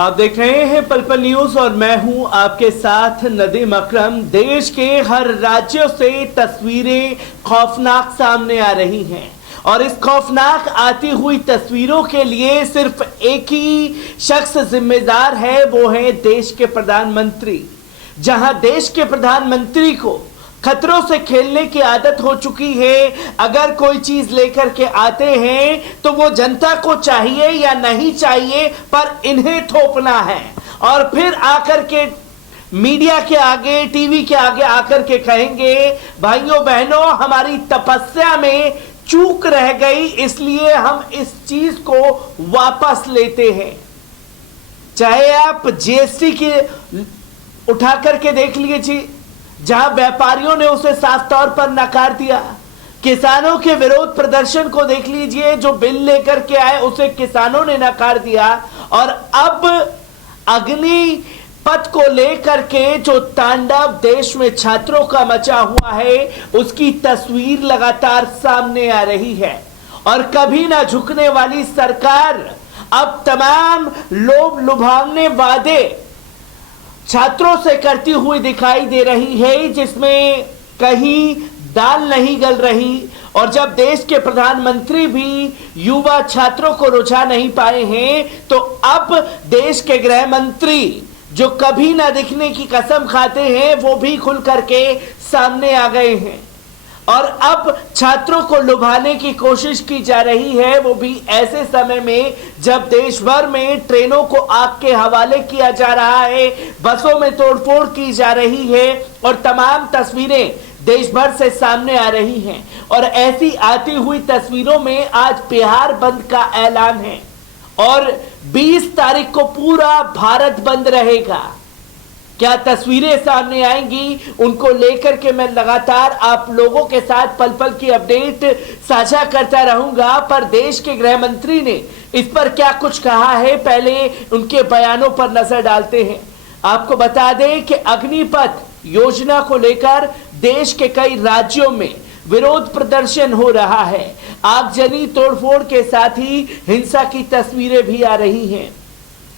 आप देख रहे हैं पल पल न्यूज और मैं हूं आपके साथ नदीम अकरम। देश के हर राज्यों से तस्वीरें खौफनाक सामने आ रही हैं और इस खौफनाक आती हुई तस्वीरों के लिए सिर्फ एक ही शख्स जिम्मेदार है, वो है देश के प्रधानमंत्री। जहां देश के प्रधानमंत्री को खतरों से खेलने की आदत हो चुकी है। अगर कोई चीज लेकर के आते हैं तो वो जनता को चाहिए या नहीं चाहिए, पर इन्हें थोपना है और फिर आकर के मीडिया के आगे, टीवी के आगे आकर के कहेंगे भाइयों बहनों हमारी तपस्या में चूक रह गई, इसलिए हम इस चीज को वापस लेते हैं। चाहे आप जीएसटी की उठा करके देख लीजिए, जहां व्यापारियों ने उसे साफ तौर पर नकार दिया। किसानों के विरोध प्रदर्शन को देख लीजिए, जो बिल लेकर के आए उसे किसानों ने नकार दिया। और अब अग्निपथ को लेकर के जो तांडव देश में छात्रों का मचा हुआ है, उसकी तस्वीर लगातार सामने आ रही है। और कभी ना झुकने वाली सरकार अब तमाम लोभ लुभावने वादे छात्रों से करती हुई दिखाई दे रही है, जिसमें कहीं दाल नहीं गल रही। और जब देश के प्रधानमंत्री भी युवा छात्रों को रुझा नहीं पाए हैं, तो अब देश के गृह मंत्री जो कभी ना दिखने की कसम खाते हैं, वो भी खुल करके सामने आ गए हैं। और अब छात्रों को लुभाने की कोशिश की जा रही है, वो भी ऐसे समय में जब देश भर में ट्रेनों को आग के हवाले किया जा रहा है, बसों में तोड़फोड़ की जा रही है और तमाम तस्वीरें देश भर से सामने आ रही हैं। और ऐसी आती हुई तस्वीरों में आज बिहार बंद का ऐलान है और 20 तारीख को पूरा भारत बंद रहेगा। क्या तस्वीरें सामने आएंगी, उनको लेकर के मैं लगातार आप लोगों के साथ पल पल की अपडेट साझा करता रहूंगा। पर देश के गृह मंत्री ने इस पर क्या कुछ कहा है, पहले उनके बयानों पर नजर डालते हैं। आपको बता दें कि अग्निपथ योजना को लेकर देश के कई राज्यों में विरोध प्रदर्शन हो रहा है। आगजनी, तोड़फोड़ के साथ ही हिंसा की तस्वीरें भी आ रही हैं।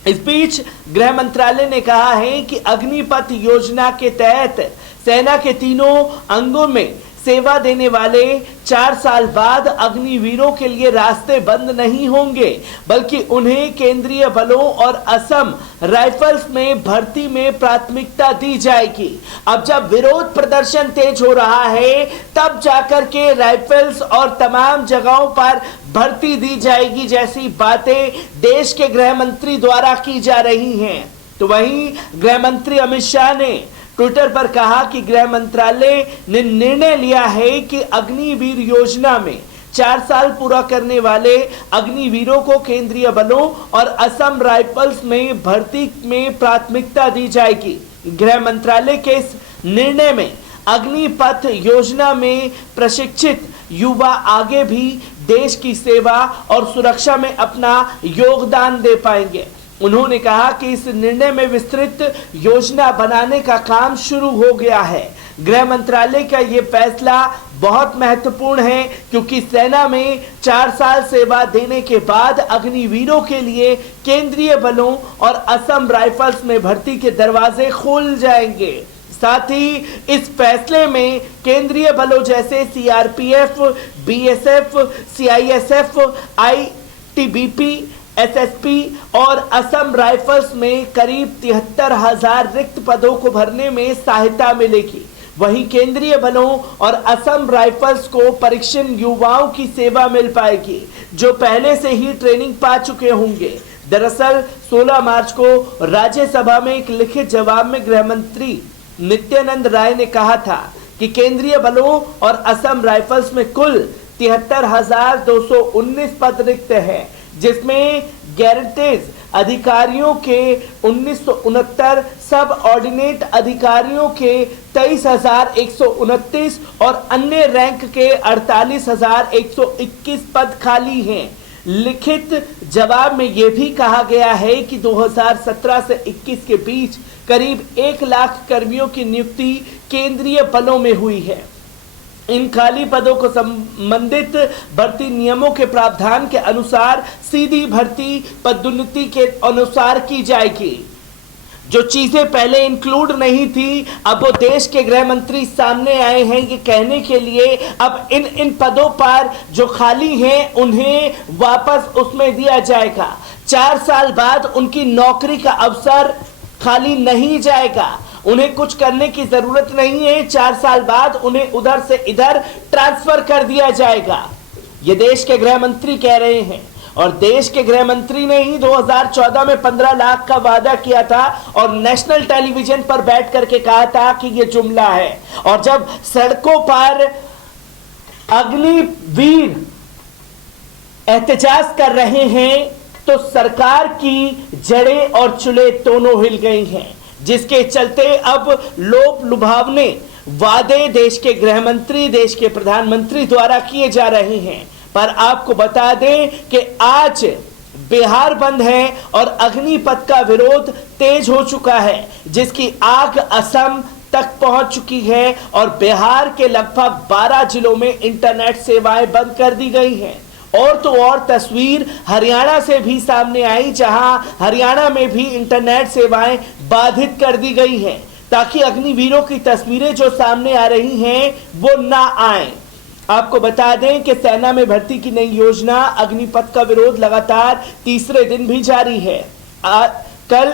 इस बीच गृह मंत्रालय ने कहा है कि अग्निपथ योजना के तहत सेना के तीनों अंगों में सेवा देने वाले 4 साल बाद अग्निवीरों के लिए रास्ते बंद नहीं होंगे, बल्कि उन्हें केंद्रीय बलों और असम राइफल्स में भर्ती में प्राथमिकता दी जाएगी। अब जब विरोध प्रदर्शन तेज हो रहा है, तब जाकर के राइफल्स और तमाम जगहों पर भर्ती दी जाएगी जैसी बातें देश के गृह मंत्री द्वारा की जा रही हैं। तो वहीं गृह मंत्री अमित शाह ने ट्विटर पर कहा कि गृह मंत्रालय ने निर्णय लिया है कि अग्निवीर योजना में 4 साल पूरा करने वाले अग्निवीरों को केंद्रीय बलों और असम राइफल्स में भर्ती में प्राथमिकता दी जाएगी। गृह मंत्रालय के इस निर्णय में अग्निपथ योजना में प्रशिक्षित युवा आगे भी देश की सेवा और सुरक्षा में अपना योगदान दे पाएंगे। उन्होंने कहा कि इस निर्णय में विस्तृत योजना बनाने का काम शुरू हो गया है। गृह मंत्रालय का ये फैसला बहुत महत्वपूर्ण है, क्योंकि सेना में 4 साल सेवा देने के बाद अग्निवीरों के लिए केंद्रीय बलों और असम राइफल्स में भर्ती के दरवाजे खुल जाएंगे। साथ ही इस फैसले में केंद्रीय बलों जैसे CRPF, BSF, CISF, ITBP, SSP और असम राइफल्स में करीब 73,000 रिक्त पदों को भरने में सहायता मिलेगी। वहीं केंद्रीय बलों और असम राइफल्स को परीक्षण युवाओं की सेवा मिल पाएगी, जो पहले से ही ट्रेनिंग पा चुके होंगे। दरअसल 16 मार्च को राज्यसभा में एक लिखित जवाब में गृह मंत्री नित्यानंद राय ने कहा था कि केंद्रीय बलों और असम राइफल्स में कुल 73,219 पद रिक्त हैं, जिसमें गैरेंटेज अधिकारियों के 1969, सब ऑर्डिनेट अधिकारियों के 23,129 और अन्य रैंक के 48,121 पद खाली हैं। लिखित जवाब में यह भी कहा गया है कि 2017 से 21 के बीच करीब 1 लाख कर्मियों की नियुक्ति केंद्रीय बलों में हुई है। इन खाली पदों को संबंधित भर्ती नियमों के प्रावधान के अनुसार सीधी भर्ती पदोन्नति के अनुसार की जाएगी। जो चीजें पहले इंक्लूड नहीं थी, अब वो देश के गृह मंत्री सामने आए हैं ये कहने के लिए अब इन पदों पर जो खाली हैं उन्हें वापस उसमें दिया जाएगा। 4 साल बाद उनकी नौकरी का अवसर खाली नहीं जाएगा, उन्हें कुछ करने की जरूरत नहीं है। 4 साल बाद उन्हें उधर से इधर ट्रांसफर कर दिया जाएगा, ये देश के गृह मंत्री कह रहे हैं। और देश के गृह मंत्री ने ही 2014 में 15 लाख का वादा किया था और नेशनल टेलीविजन पर बैठ करके कहा था कि यह जुमला है। और जब सड़कों पर अग्निवीर एहतजाज कर रहे हैं तो सरकार की जड़ें और चूल्हे दोनों हिल गई हैं, जिसके चलते अब लोभ लुभावने वादे देश के गृह मंत्री, देश के प्रधानमंत्री द्वारा किए जा रहे हैं। पर आपको बता दें कि आज बिहार बंद है और अग्निपथ का विरोध तेज हो चुका है, जिसकी आग असम तक पहुंच चुकी है और बिहार के लगभग 12 जिलों में इंटरनेट सेवाएं बंद कर दी गई हैं। और तो और तस्वीर हरियाणा से भी सामने आई, जहां हरियाणा में भी इंटरनेट सेवाएं बाधित कर दी गई हैं, ताकि अग्निवीरों की तस्वीरें जो सामने आ रही हैं वो ना आए। आपको बता दें कि सेना में भर्ती की नई योजना अग्निपथ का विरोध लगातार तीसरे दिन भी जारी है। कल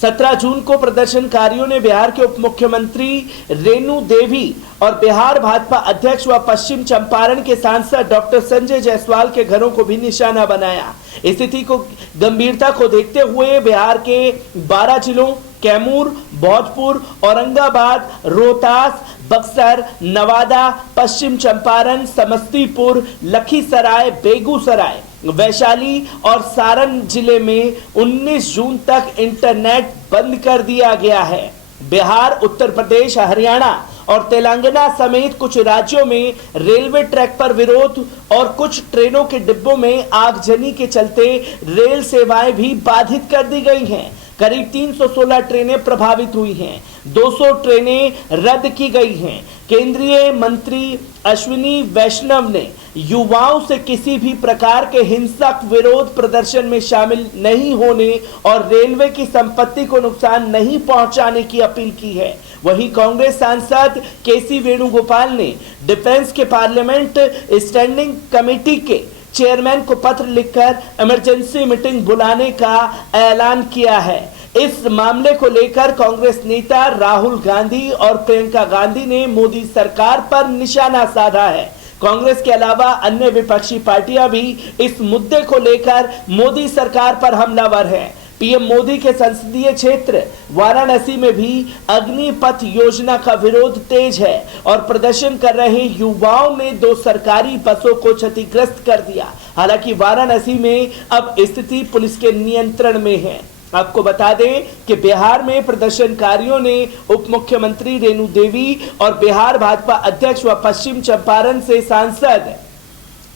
17 जून को प्रदर्शनकारियों ने बिहार के उप मुख्यमंत्री रेणु देवी और बिहार भाजपा अध्यक्ष व पश्चिम चंपारण के सांसद डॉक्टर संजय जायसवाल के घरों को भी निशाना बनाया। स्थिति को गंभीरता को देखते हुए बिहार के 12 जिलों कैमूर, भोजपुर, औरंगाबाद, रोहतास, बक्सर, नवादा, पश्चिम चंपारण, समस्तीपुर, लखीसराय, बेगूसराय, वैशाली और सारण जिले में 19 जून तक इंटरनेट बंद कर दिया गया है। बिहार, उत्तर प्रदेश, हरियाणा और तेलंगाना समेत कुछ राज्यों में रेलवे ट्रैक पर विरोध और कुछ ट्रेनों के डिब्बों में आगजनी के चलते रेल सेवाएं भी बाधित कर दी गई हैं। करीब 316 ट्रेनें प्रभावित हुई हैं, 200 ट्रेनें रद्द की गई हैं। केंद्रीय मंत्री अश्विनी वैष्णव ने युवाओं से किसी भी प्रकार के हिंसक विरोध प्रदर्शन में शामिल नहीं होने और रेलवे की संपत्ति को नुकसान नहीं पहुंचाने की अपील की है। वहीं कांग्रेस सांसद केसी वेणुगोपाल ने डिफेंस के पार्लियामेंट स्टैंडिंग कमेटी के चेयरमैन को पत्र लिखकर इमरजेंसी मीटिंग बुलाने का ऐलान किया है। इस मामले को लेकर कांग्रेस नेता राहुल गांधी और प्रियंका गांधी ने मोदी सरकार पर निशाना साधा है। कांग्रेस के अलावा अन्य विपक्षी पार्टियां भी इस मुद्दे को लेकर मोदी सरकार पर हमलावर हैं। पीएम मोदी के संसदीय क्षेत्र वाराणसी में भी अग्निपथ योजना का विरोध तेज है और प्रदर्शन कर रहे युवाओं ने 2 सरकारी बसों को क्षतिग्रस्त कर दिया। हालांकि वाराणसी में अब स्थिति पुलिस के नियंत्रण में है। आपको बता दें कि बिहार में प्रदर्शनकारियों ने उप मुख्यमंत्री रेणु देवी और बिहार भाजपा अध्यक्ष व पश्चिम चंपारण से सांसद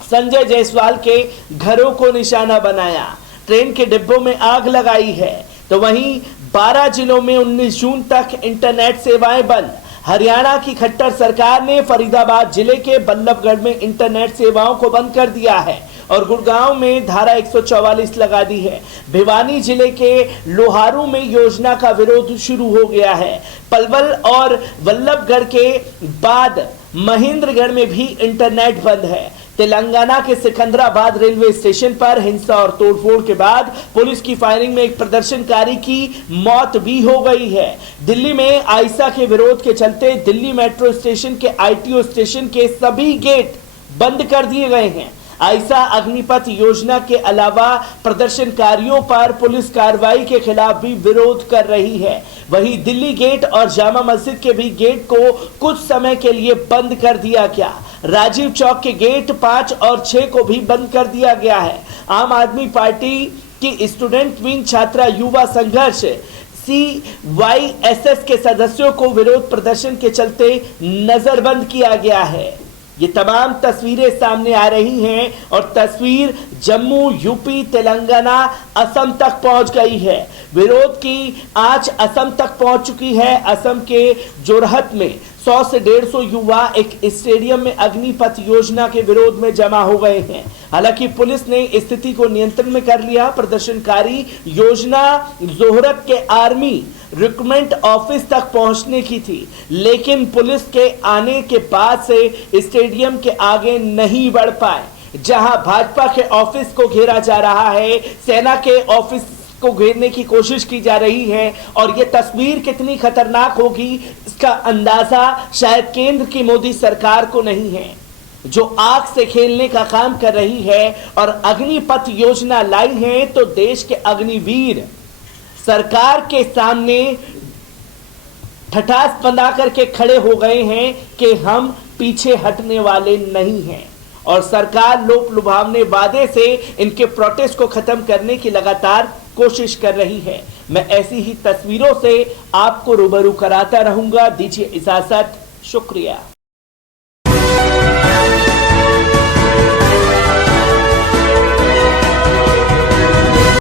संजय जायसवाल के घरों को निशाना बनाया, ट्रेन के डिब्बों में आग लगाई है। तो वहीं 12 जिलों में 19 जून तक इंटरनेट सेवाएं बंद। हरियाणा की खट्टर सरकार ने फरीदाबाद जिले के बल्लभगढ़ में इंटरनेट सेवाओं को बंद कर दिया है और गुड़गांव में धारा 144 लगा दी है। भिवानी जिले के लोहारू में योजना का विरोध शुरू हो गया है। पलवल और बल्लभगढ़ के बाद महेंद्रगढ़ में भी इंटरनेट बंद है। तेलंगाना के सिकंदराबाद रेलवे स्टेशन पर हिंसा और तोड़फोड़ के बाद पुलिस की फायरिंग में एक प्रदर्शनकारी की मौत भी हो गई है। दिल्ली में आईसा के विरोध के चलते दिल्ली मेट्रो स्टेशन के आईटीओ स्टेशन के सभी गेट बंद कर दिए गए हैं। आईसा अग्निपथ योजना के अलावा प्रदर्शनकारियों पर पुलिस कार्रवाई के खिलाफ भी विरोध कर रही है। वहीं दिल्ली गेट और जामा मस्जिद के भी गेट को कुछ समय के लिए बंद कर दिया गया। राजीव चौक के गेट 5 और 6 को भी बंद कर दिया गया है। आम आदमी पार्टी की स्टूडेंट विंग छात्रा युवा संघर्ष CYSS के सदस्यों को विरोध प्रदर्शन के चलते नजरबंद किया गया है। ये तमाम तस्वीरें सामने आ रही हैं और तस्वीर जम्मू, यूपी, तेलंगाना, असम तक पहुंच गई है। विरोध की आंच असम तक पहुंच चुकी है। असम के जोरहट में 100 से 150 युवा एक स्टेडियम में अग्निपथ योजना के विरोध में जमा हो गए हैं। हालांकि पुलिस ने स्थिति को नियंत्रण में कर लिया। प्रदर्शनकारी योजना जोहरत के आर्मी रिक्रूटमेंट ऑफिस तक पहुंचने की थी, लेकिन पुलिस के आने के बाद से स्टेडियम के आगे नहीं बढ़ पाए। जहां भाजपा के ऑफिस को घेरा जा रहा है, सेना के ऑफिस को घेरने की कोशिश की जा रही है, और यह तस्वीर कितनी खतरनाक होगी इसका अंदाजा शायद केंद्र की मोदी सरकार को नहीं है, जो आग से खेलने का काम कर रही है और अग्निपथ योजना लाई है। तो देश के अग्निवीर सरकार के सामने ठठास बना करके खड़े हो गए हैं कि हम पीछे हटने वाले नहीं हैं, और सरकार लोक लुभावने वादे से इनके प्रोटेस्ट को खत्म करने की लगातार कोशिश कर रही है। मैं ऐसी ही तस्वीरों से आपको रूबरू कराता रहूंगा। दीजिए इजाजत, शुक्रिया।